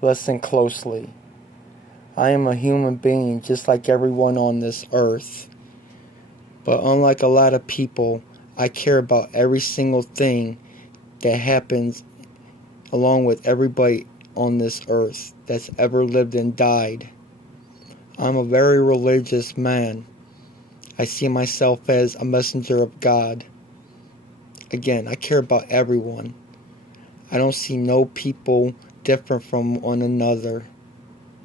Listen closely. I am a human being just like everyone on this earth. But unlike a lot of people, I care about every single thing that happens along with everybody on this earth that's ever lived and died. I'm a very religious man. I see myself as a messenger of God. Again, I care about everyone. I don't see no people different from one another.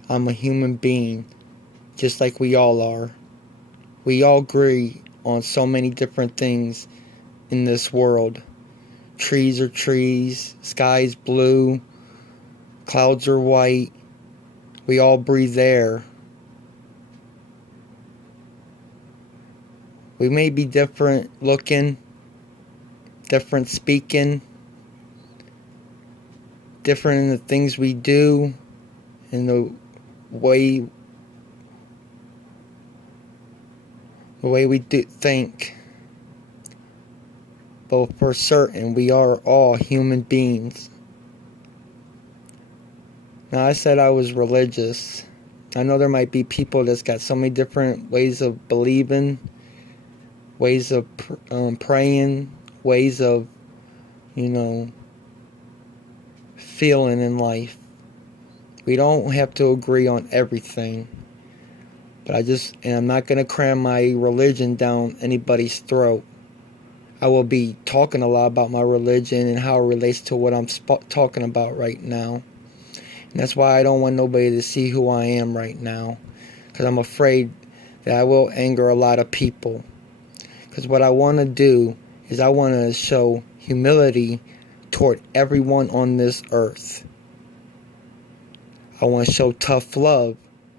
I'm a human being, just like we all are. We all agree on so many different things in this world. Trees are trees, sky's blue, clouds are white. We all breathe air. We may be different looking, different speaking, different in the things we do, and the way we think. But for certain, we are all human beings. Now, I said I was religious. I know there might be people that's got so many different ways of believing, ways of praying, ways of, feeling in life. We don't have to agree on everything. But I'm not going to cram my religion down anybody's throat. I will be talking a lot about my religion and how it relates to what I'm talking about right now. And that's why I don't want nobody to see who I am right now. Because I'm afraid that I will anger a lot of people. Because what I want to do is I want to show humility toward everyone on this earth. I want to show tough love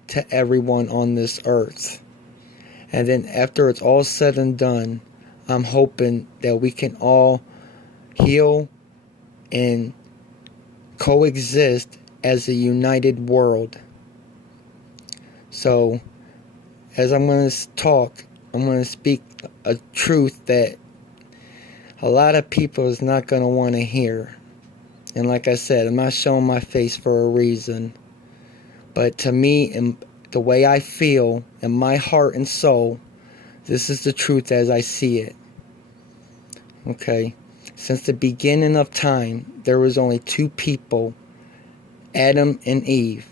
to everyone on this earth. And then after it's all said and done, I'm hoping that we can all heal and coexist as a united world. So, as I'm going to talk, I'm going to speak a truth that a lot of people is not going to want to hear. And like I said, I'm not showing my face for a reason. But to me, and the way I feel in my heart and soul, this is the truth as I see it. Okay? Since the beginning of time, there was only two people, Adam and Eve.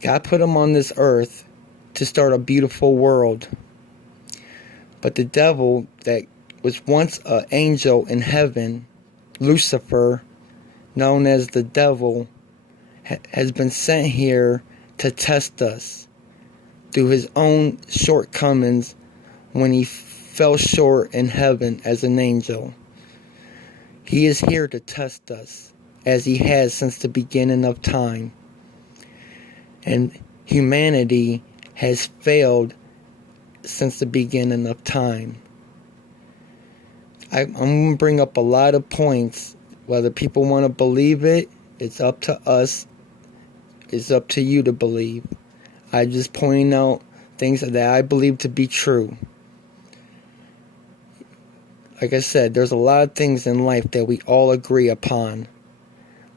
God put them on this earth to start a beautiful world. But the devil that was once an angel in heaven, Lucifer, known as the devil, has been sent here to test us through his own shortcomings when he fell short in heaven as an angel. He is here to test us, as he has since the beginning of time. And humanity has failed since the beginning of time. I'm going to bring up a lot of points. Whether people want to believe it, it's up to us. It's up to you to believe. I'm just pointing out things that I believe to be true. Like I said, there's a lot of things in life that we all agree upon.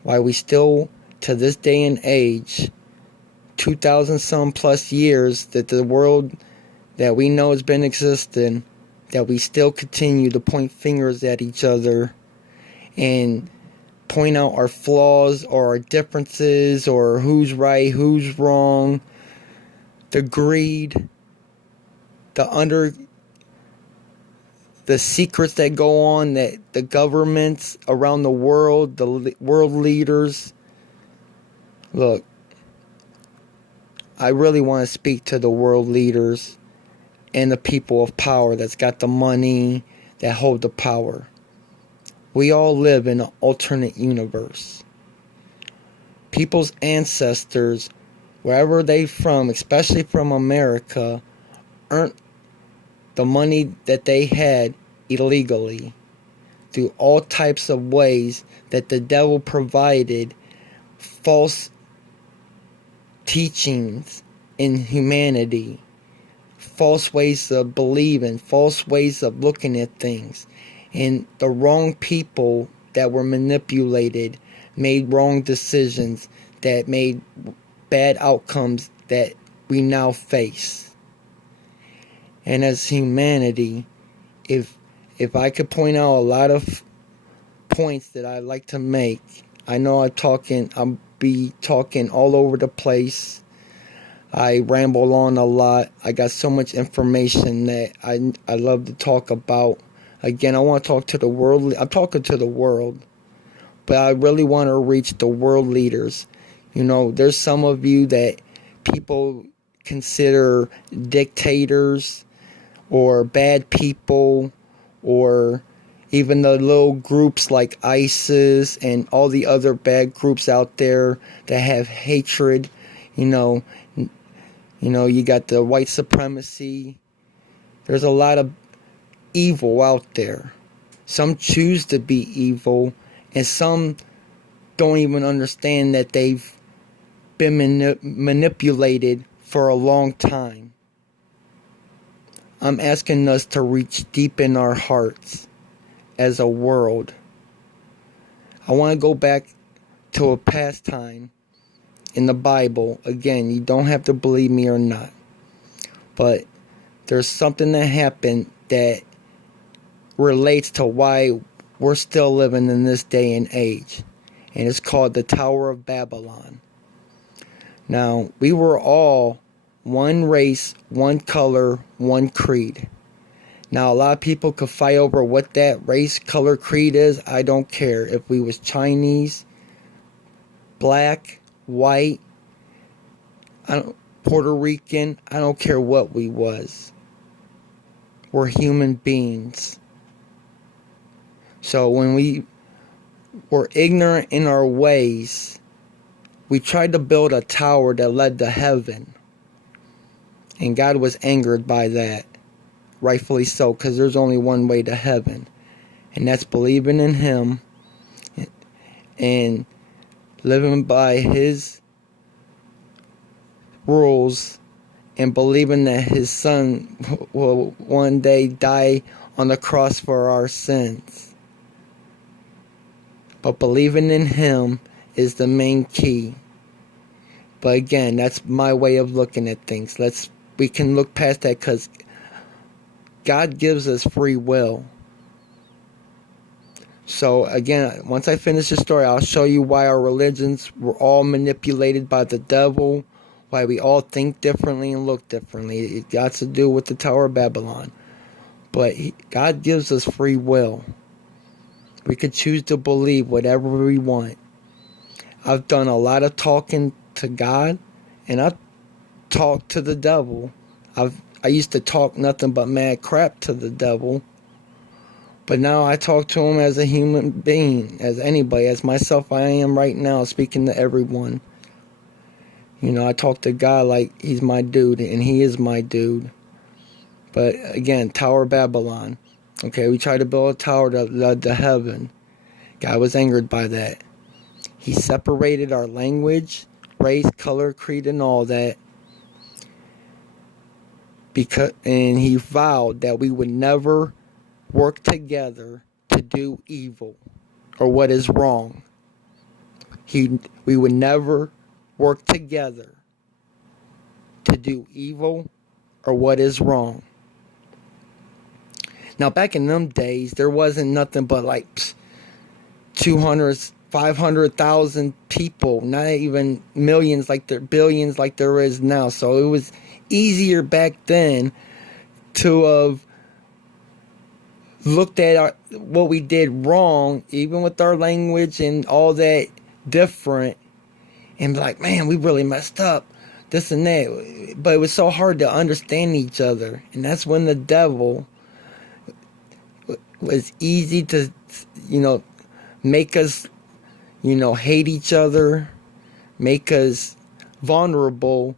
Why we still, to this day and age, 2,000 some plus years that the world that we know has been existing, that we still continue to point fingers at each other and point out our flaws or our differences or who's right, who's wrong, the greed, the secrets that go on that the governments around the world, the world leaders. Look, I really want to speak to the world leaders and the people of power that's got the money, that hold the power. We all live in an alternate universe. People's ancestors, wherever they from, especially from America, earned the money that they had illegally through all types of ways that the devil provided false teachings in humanity, false ways of believing, false ways of looking at things, and the wrong people that were manipulated made wrong decisions, that made bad outcomes that we now face. And as humanity, if I could point out a lot of points that I like to make, I know I'll be talking all over the place. I ramble on a lot. I got so much information that I love to talk about. Again, I want to talk to the world. I'm talking to the world, but I really want to reach the world leaders. You know, there's some of you that people consider dictators or bad people, or even the little groups like ISIS and all the other bad groups out there that have hatred. You got the white supremacy. There's a lot of evil out there. Some choose to be evil, and some don't even understand that they've been manipulated for a long time. I'm asking us to reach deep in our hearts as a world. I want to go back to a past time in the Bible. Again, you don't have to believe me or not, but there's something that happened that relates to why we're still living in this day and age, and it's called the Tower of Babylon. Now, we were all one race, one color, one creed. Now, a lot of people could fight over what that race, color, creed is. I don't care if we was Chinese, black, white, Puerto Rican. I don't care what we was. We're human beings. So when we were ignorant in our ways, we tried to build a tower that led to heaven. And God was angered by that. Rightfully so, because there's only one way to heaven. And that's believing in Him and living by His rules and believing that His Son will one day die on the cross for our sins. But believing in Him is the main key. But again, that's my way of looking at things. We can look past that because God gives us free will. So again, once I finish the story, I'll show you why our religions were all manipulated by the devil, why we all think differently and look differently. It got to do with the Tower of Babylon. But God gives us free will. We could choose to believe whatever we want. I've done a lot of talking to God, and I've talked to the devil. I used to talk nothing but mad crap to the devil. But now I talk to him as a human being, as anybody, as myself I am right now, speaking to everyone. I talk to God like He's my dude, and He is my dude. But again, Tower of Babylon. Okay, we tried to build a tower that led to heaven. God was angered by that. He separated our language, race, color, creed, and all that. And He vowed that we would never work together to do evil or what is wrong. We would never work together to do evil or what is wrong. Now, back in them days, there wasn't nothing but like 200, 500,000 people, not even millions billions like there is now. So it was easier back then to have looked at what we did wrong, even with our language and all that different, and be like, man, we really messed up, this and that. But it was so hard to understand each other, and that's when the devil was easy to, make us, hate each other, make us vulnerable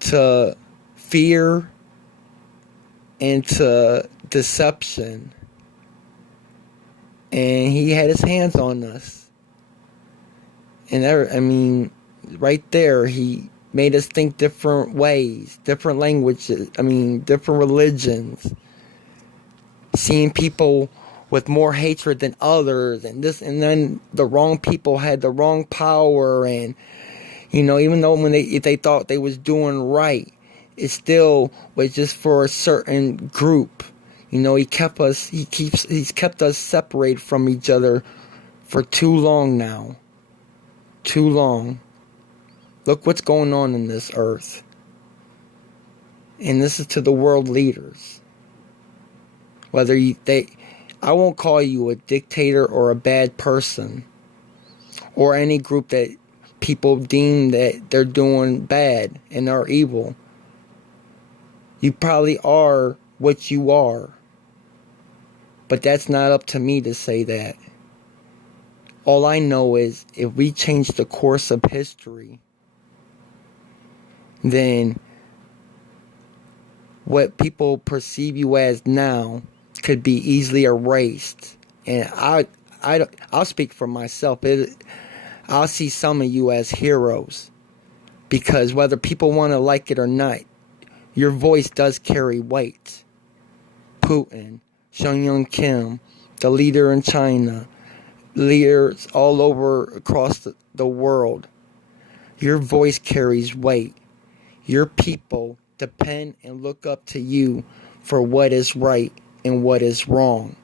to fear and to deception. And he had his hands on us. And right there, he made us think different ways, different languages, different religions. Seeing people with more hatred than others, and this, and then the wrong people had the wrong power, and even though if they thought they was doing right, it still was just for a certain group. He's kept us separated from each other for too long now. Too long. Look what's going on in this earth. And this is to the world leaders. I won't call you a dictator or a bad person, or any group that people deem that they're doing bad and are evil. You probably are what you are. But that's not up to me to say that. All I know is if we change the course of history, then what people perceive you as now could be easily erased. And I'll speak for myself. I'll see some of you as heroes, because whether people want to like it or not, your voice does carry weight. Putin, Jong-un Kim, the leader in China, leaders all over across the world. Your voice carries weight. Your people depend and look up to you for what is right and what is wrong.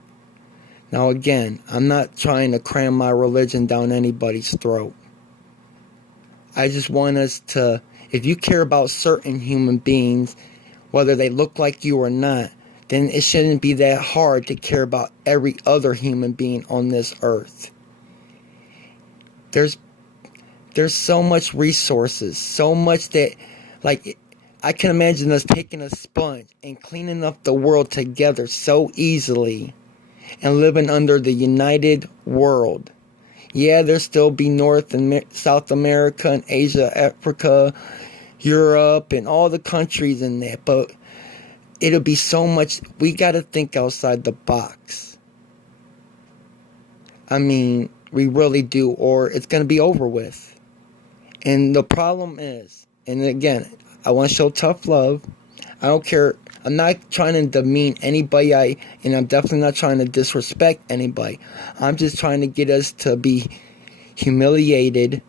Now again, I'm not trying to cram my religion down anybody's throat. I just want us to, if you care about certain human beings, whether they look like you or not, then it shouldn't be that hard to care about every other human being on this earth. There's so much resources, so much that, I can imagine us taking a sponge and cleaning up the world together so easily and living under the united world. Yeah, there'll still be North and South America and Asia, Africa, Europe, and all the countries in there, but it'll be so much. We got to think outside the box. I mean, we really do, or it's going to be over with. And the problem is, and again, I want to show tough love. I don't care. I'm not trying to demean anybody, and I'm definitely not trying to disrespect anybody. I'm just trying to get us to be humiliated,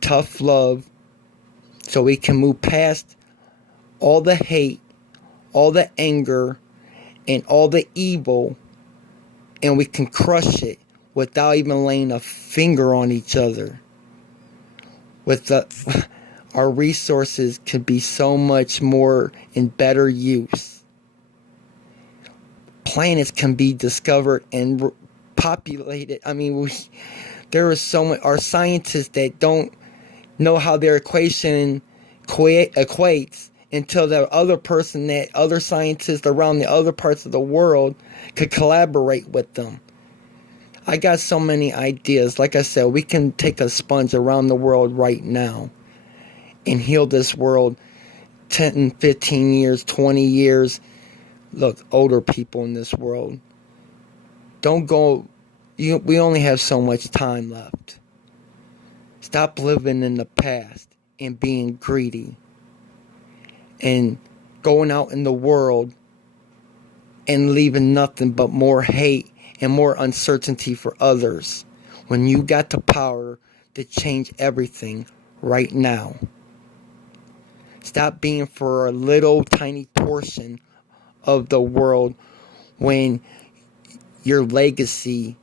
tough love, so we can move past all the hate, all the anger, and all the evil, and we can crush it without even laying a finger on each other. Our resources could be so much more in better use. Planets can be discovered and populated. I mean, there is so much. Our scientists that don't know how their equation equates until the other scientists around the other parts of the world could collaborate with them. I got so many ideas. Like I said, we can take a sponge around the world right now and heal this world 10, 15 years, 20 years. Look, older people in this world, don't go. We only have so much time left. Stop living in the past and being greedy and going out in the world and leaving nothing but more hate and more uncertainty for others, when you got the power to change everything right now. Stop being for a little tiny portion of the world when your legacy,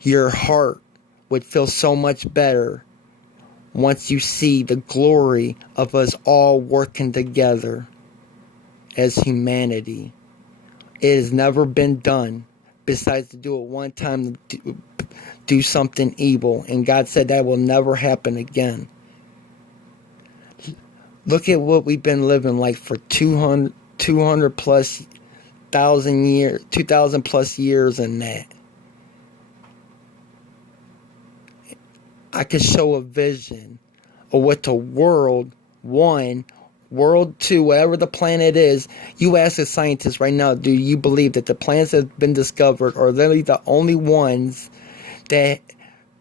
your heart would feel so much better once you see the glory of us all working together as humanity. It has never been done besides to do it one time, to do something evil, and God said that will never happen again. Look at what we've been living like for 200 plus thousand years, 2,000 plus years and that. I could show a vision of what the world one, world two, whatever the planet is. You ask a scientist right now, do you believe that the planets that have been discovered are literally the only ones that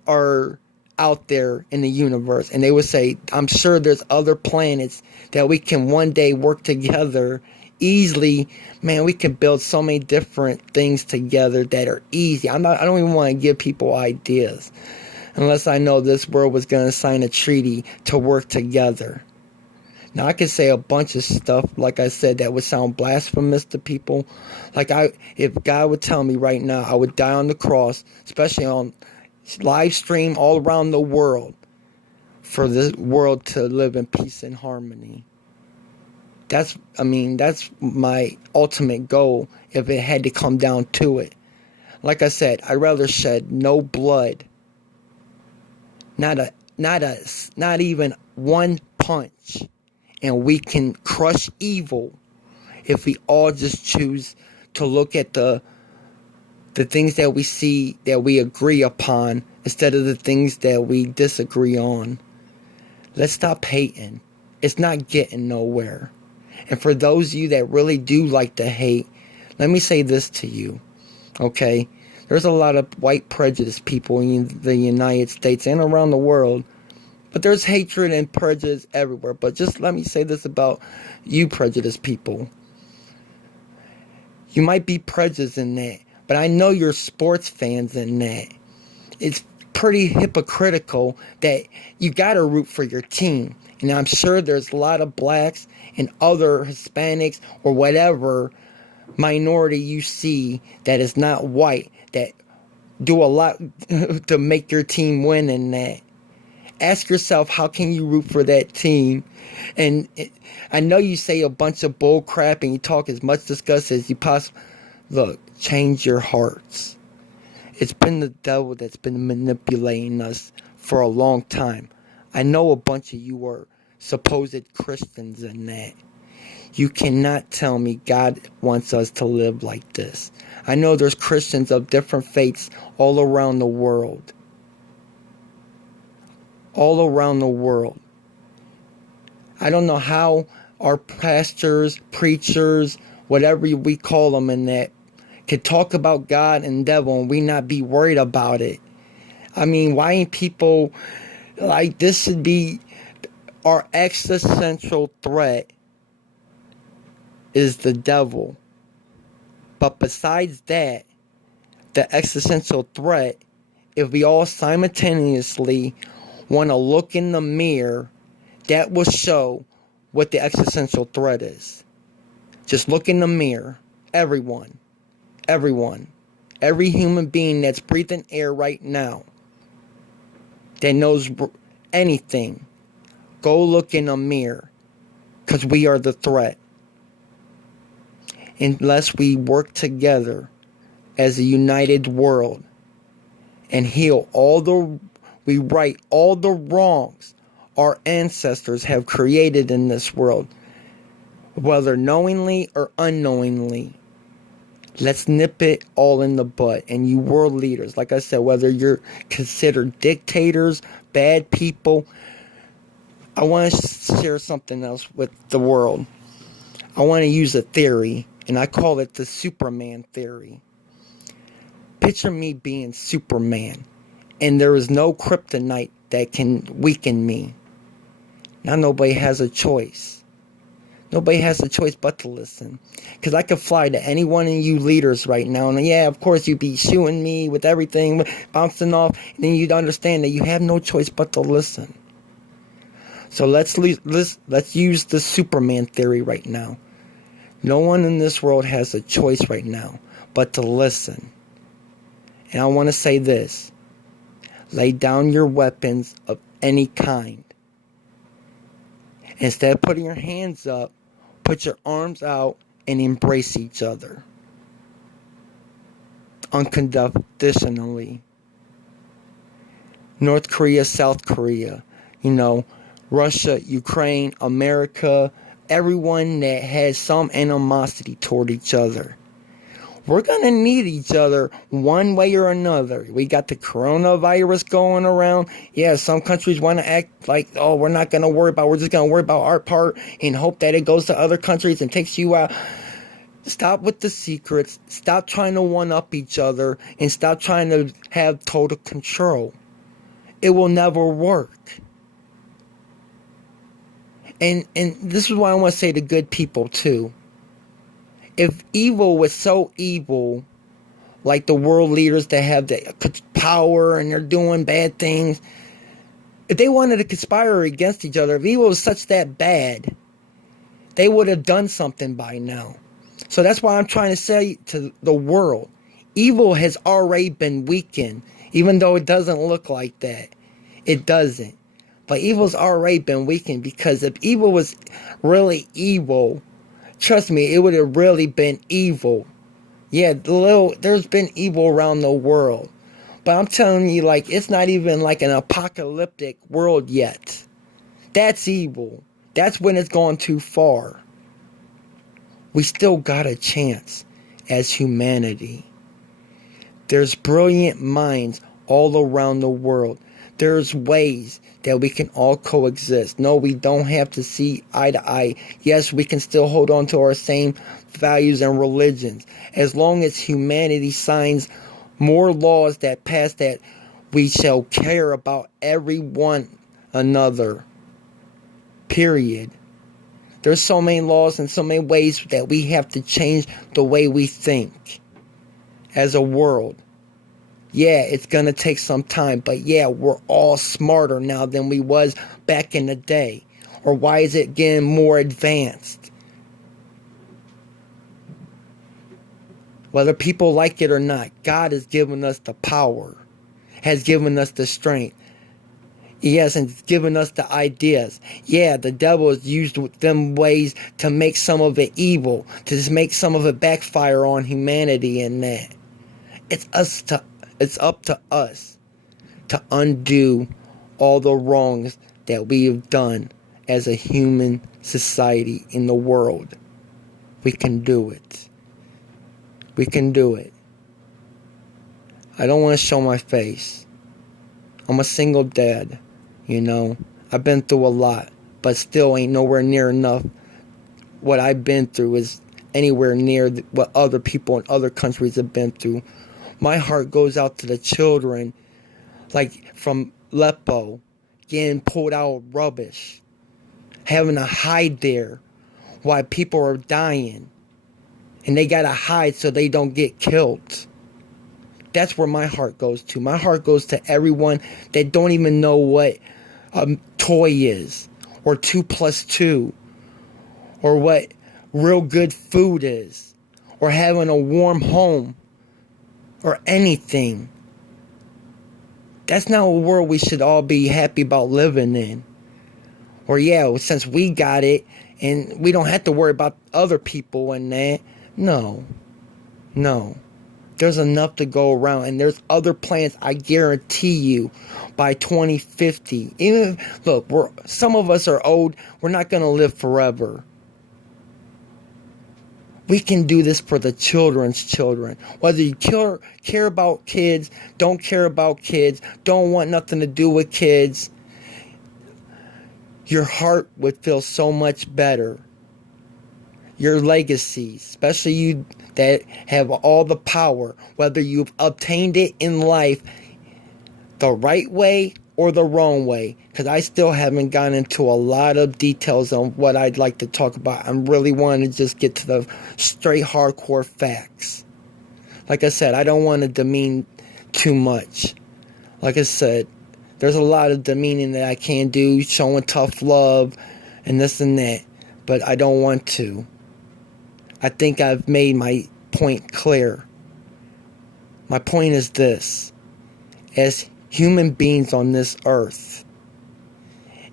are out there in the universe? And they would say, I'm sure there's other planets that we can one day work together easily, man, we can build so many different things together that are easy. I don't even want to give people ideas unless I know this world was going to sign a treaty to work together. Now, I could say a bunch of stuff, like I said, that would sound blasphemous to people. Like, if God would tell me right now, I would die on the cross, especially on live stream all around the world, for the world to live in peace and harmony. That's my ultimate goal if it had to come down to it. Like I said, I'd rather shed no blood. Not even one punch. And we can crush evil if we all just choose to look at the things that we see that we agree upon instead of the things that we disagree on. Let's stop hating. It's not getting nowhere. And for those of you that really do like to hate, let me say this to you, okay? There's a lot of white prejudice people in the United States and around the world, but there's hatred and prejudice everywhere. But just let me say this about you prejudiced people. You might be prejudiced in that, but I know you're sports fans in that. It's pretty hypocritical that you gotta root for your team. And I'm sure there's a lot of blacks and other Hispanics or whatever minority you see that is not white that do a lot to make your team win in that. Ask yourself, how can you root for that team? And I know you say a bunch of bull crap and you talk as much disgust as you possibly. Look, change your hearts. It's been the devil that's been manipulating us for a long time. I know a bunch of you are supposed Christians in that. You cannot tell me God wants us to live like this. I know there's Christians of different faiths all around the world. All around the world. I don't know how our pastors, preachers, whatever we call them in that, can talk about God and devil and we not be worried about it. I mean, why ain't people like, this should be our existential threat is the devil. But besides that, the existential threat, if we all simultaneously want to look in the mirror, that will show what the existential threat is. Just look in the mirror. Everyone. Every human being that's breathing air right now that knows anything, go look in a mirror, because we are the threat. Unless we work together as a united world and we right all the wrongs our ancestors have created in this world, whether knowingly or unknowingly. Let's nip it all in the butt. And you world leaders, like I said, whether you're considered dictators, bad people, I want to share something else with the world. I want to use a theory, and I call it the Superman theory. Picture me being Superman, and there is no kryptonite that can weaken me. Now nobody has a choice. Nobody has a choice but to listen. Because I could fly to any one of you leaders right now. And yeah, of course, you'd be shooing me with everything bouncing off. And then you'd understand that you have no choice but to listen. So let's use the Superman theory right now. No one in this world has a choice right now but to listen. And I want to say this. Lay down your weapons of any kind. Instead of putting your hands up, put your arms out and embrace each other. Unconditionally. North Korea, South Korea, Russia, Ukraine, America, everyone that has some animosity toward each other. We're going to need each other one way or another. We got the coronavirus going around. Yeah, some countries want to act like, oh, we're not going to worry about it. We're just going to worry about our part and hope that it goes to other countries and takes you out. Stop with the secrets. Stop trying to one-up each other and stop trying to have total control. It will never work. And this is why I want to say to good people, too. If evil was so evil, like the world leaders that have the power and they're doing bad things, if they wanted to conspire against each other, if evil was such that bad, they would have done something by now. So that's why I'm trying to say to the world, evil has already been weakened, even though it doesn't look like that. It doesn't. But evil's already been weakened, because if evil was really evil, trust me, it would have really been evil. Yeah, there's been evil around the world. But I'm telling you, like, it's not even like an apocalyptic world yet. That's evil. That's when it's gone too far. We still got a chance as humanity. There's brilliant minds all around the world. There's ways that we can all coexist. No, we don't have to see eye to eye. Yes, we can still hold on to our same values and religions. As long as humanity signs more laws that pass that we shall care about everyone another. Period. There's so many laws and so many ways that we have to change the way we think as a world. Yeah, it's going to take some time, but yeah, we're all smarter now than we was back in the day. Or why is it getting more advanced? Whether people like it or not, God has given us the power, has given us the strength. Yes, and given us the ideas. Yeah, the devil has used them ways to make some of it evil, to just make some of it backfire on humanity and that. It's up to us to undo all the wrongs that we have done as a human society in the world. We can do it. We can do it. I don't want to show my face. I'm a single dad, you know. I've been through a lot, but still ain't nowhere near enough. What I've been through is anywhere near what other people in other countries have been through. My heart goes out to the children, like from Aleppo, getting pulled out of rubbish, having to hide there while people are dying. And they gotta hide so they don't get killed. That's where my heart goes to. My heart goes to everyone that don't even know what a toy is, or 2 + 2, or what real good food is, or having a warm home, or anything. That's not a world we should all be happy about living in. Or yeah, since we got it, and we don't have to worry about other people and that. No. There's enough to go around, and there's other planets, I guarantee you, by 2050. Even look, some of us are old, we're not going to live forever. We can do this for the children's children. Whether you care about kids, don't care about kids, don't want nothing to do with kids, your heart would feel so much better. Your legacy, especially you that have all the power, whether you've obtained it in life the right way or the wrong way, because I still haven't gotten into a lot of details on what I'd like to talk about. I'm really wanting to just get to the straight hardcore facts. Like I said, I don't want to demean too much. Like I said, there's a lot of demeaning that I can't do, showing tough love and this and that, but I don't want to. I think I've made my point clear. My point is this. As human beings on this earth,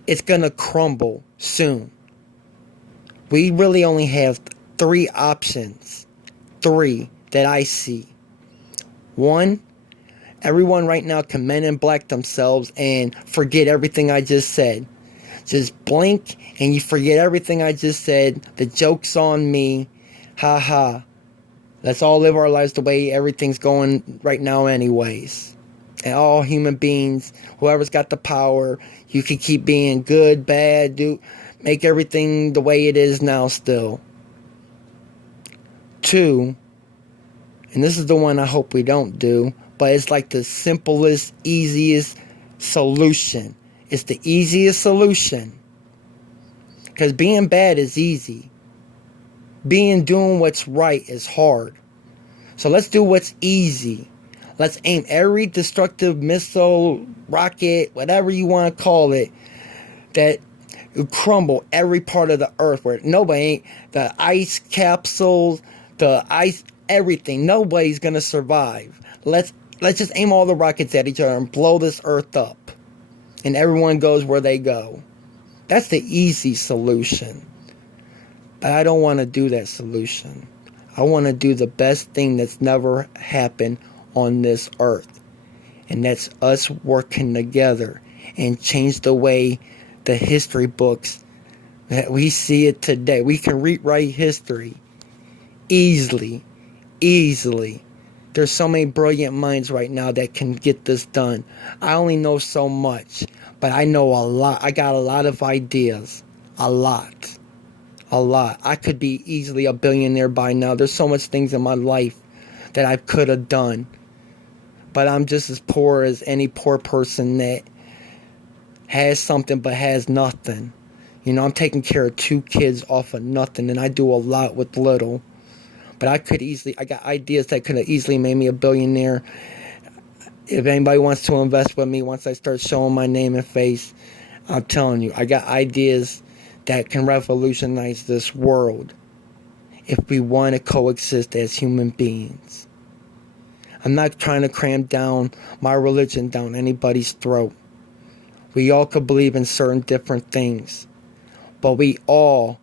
it's going to crumble soon. We really only have 3 options. 3 that I see. 1, everyone right now can Men in Black themselves and forget everything I just said. Just blink and you forget everything I just said. The joke's on me. Ha ha. Let's all live our lives the way everything's going right now anyways. And all human beings, whoever's got the power, you can keep being good, bad, make everything the way it is now still. 2, and this is the one I hope we don't do, but it's like the simplest, easiest solution. It's the easiest solution. Because being bad is easy. Doing what's right is hard. So let's do what's easy. Let's aim every destructive missile, rocket, whatever you want to call it, that crumble every part of the earth where nobody ain't, the ice capsules, the ice, everything, nobody's gonna survive. Let's just aim all the rockets at each other and blow this earth up, and everyone goes where they go. That's the easy solution. But I don't want to do that solution. I want to do the best thing that's never happened on this earth, and that's us working together and change the way the history books that we see it today. We can rewrite history easily. There's so many brilliant minds right now that can get this done. I only know so much, but I know a lot. I got a lot of ideas. A lot. I could be easily a billionaire by now. There's so much things in my life that I could have done. But I'm just as poor as any poor person that has something but has nothing. You know, I'm taking care of 2 kids off of nothing, and I do a lot with little. But I got ideas that could have easily made me a billionaire. If anybody wants to invest with me, once I start showing my name and face, I'm telling you, I got ideas that can revolutionize this world if we want to coexist as human beings. I'm not trying to cram down my religion down anybody's throat. We all could believe in certain different things, but we all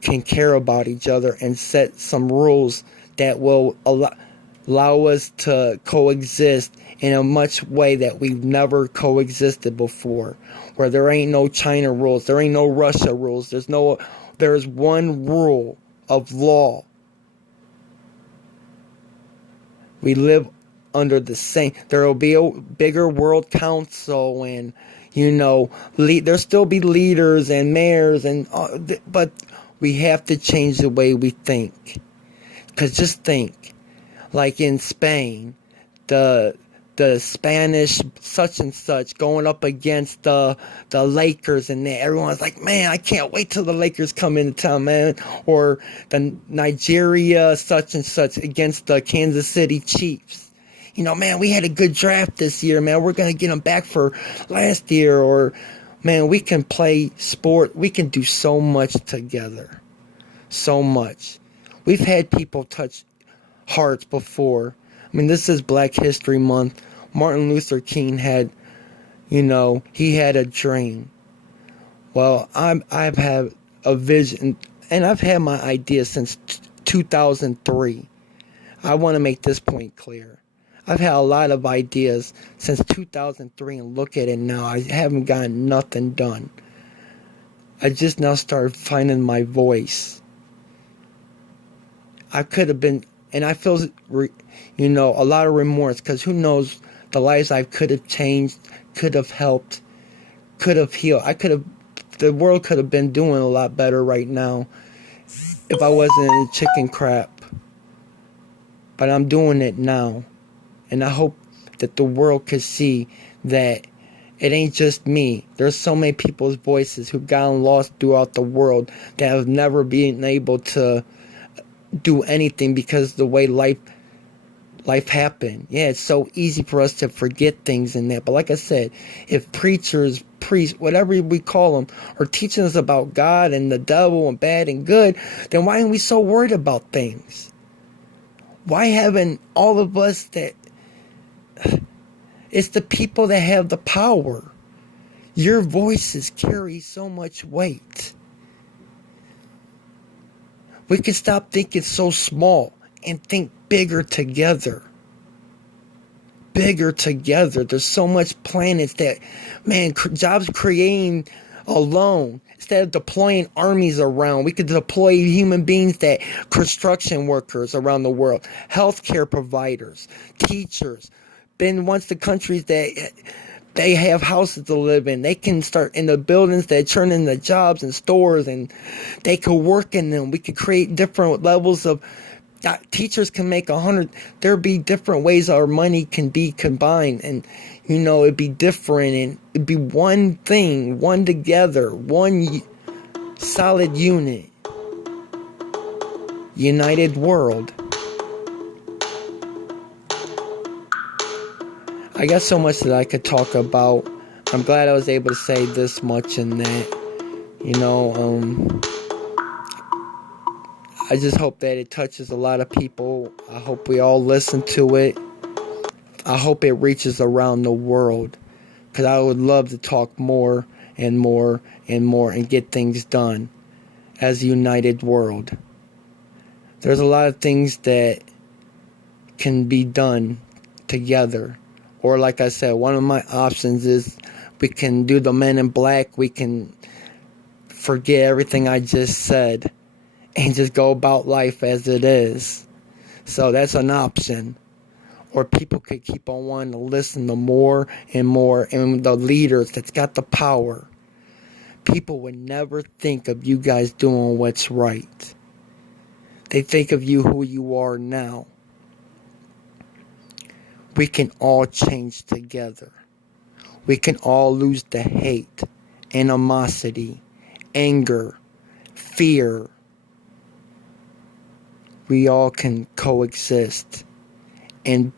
can care about each other and set some rules that will allow us to coexist in a much way that we've never coexisted before, where there ain't no China rules, there ain't no Russia rules, there's one rule of law. We live under the same, there will be a bigger world council, and there'll still be leaders and mayors, but we have to change the way we think. Because just think, like in Spain, the Spanish such and such going up against the Lakers, and everyone's like, man, I can't wait till the Lakers come into town, man. Or the Nigeria such and such against the Kansas City Chiefs. Man, we had a good draft this year, man. We're going to get them back for last year. Or, man, we can play sport. We can do so much together. So much. We've had people touch hearts before. I mean, this is Black History Month. Martin Luther King had, he had a dream. Well, I've had a vision, and I've had my ideas since 2003. I want to make this point clear. I've had a lot of ideas since 2003, and look at it now. I haven't gotten nothing done. I just now started finding my voice. I could have been, and I feel, a lot of remorse, because who knows the lives I could have changed, could have helped, could have healed. The world could have been doing a lot better right now if I wasn't in the chicken crap. But I'm doing it now. And I hope that the world could see that it ain't just me. There's so many people's voices who've gotten lost throughout the world that have never been able to do anything because of the way life happened. Yeah, it's so easy for us to forget things in that. But like I said, if preachers, priests, whatever we call them, are teaching us about God and the devil and bad and good, then why aren't we so worried about things? Why haven't all of us that... It's the people that have the power. Your voices carry so much weight. We can stop thinking so small and think bigger together. Bigger together. There's so much planets that, man, jobs creating alone. Instead of deploying armies around, we could deploy human beings, that construction workers around the world, healthcare providers, teachers. Then once the countries that they have houses to live in, they can start in the buildings that turn into jobs and stores, and they could work in them. We could create different levels of... Teachers can make 100. There'd be different ways our money can be combined, and it'd be different, and it'd be one thing, one together, one solid unit. united world. I got so much that I could talk about. I'm glad I was able to say this much and that. I just hope that it touches a lot of people. I hope we all listen to it. I hope it reaches around the world, because I would love to talk more and more and more and get things done as a united world. There's a lot of things that can be done together. Or like I said, one of my options is we can do the Men in Black. We can forget everything I just said and just go about life as it is. So that's an option. Or people could keep on wanting to listen to more and more, and the leaders that's got the power. People would never think of you guys doing what's right. They think of you who you are now. We can all change together. We can all lose the hate, animosity, anger, fear. We all can coexist. And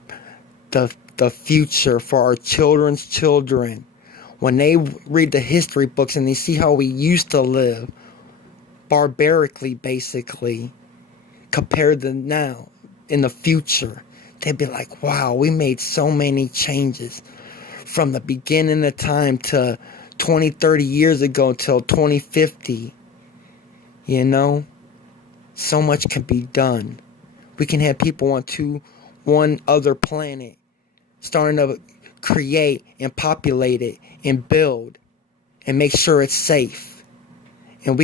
the future for our children's children, when they read the history books and they see how we used to live, barbarically basically, compared to now, in the future, they'd be like, wow, we made so many changes from the beginning of time to 20, 30 years ago till 2050. So much can be done. We can have people on one other planet starting to create and populate it and build and make sure it's safe. And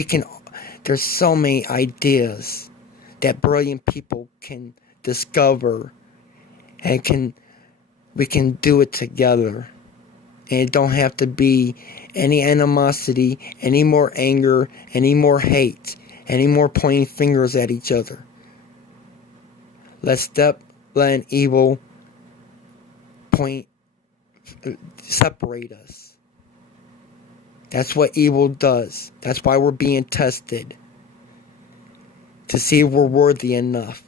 there's so many ideas that brilliant people can discover, and we can do it together. And it don't have to be any animosity, any more anger, any more hate, any more pointing fingers at each other. Let's stop letting evil separate us. That's what evil does. That's why we're being tested, to see if we're worthy enough.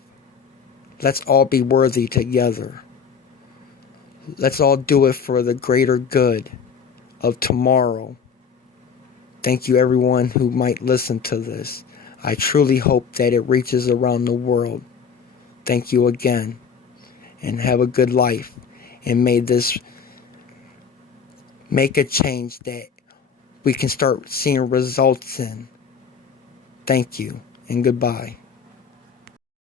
Let's all be worthy together. Let's all do it for the greater good of tomorrow. Thank you, everyone who might listen to this. I truly hope that it reaches around the world. Thank you again, and have a good life. And may this make a change that we can start seeing results in. Thank you, and goodbye.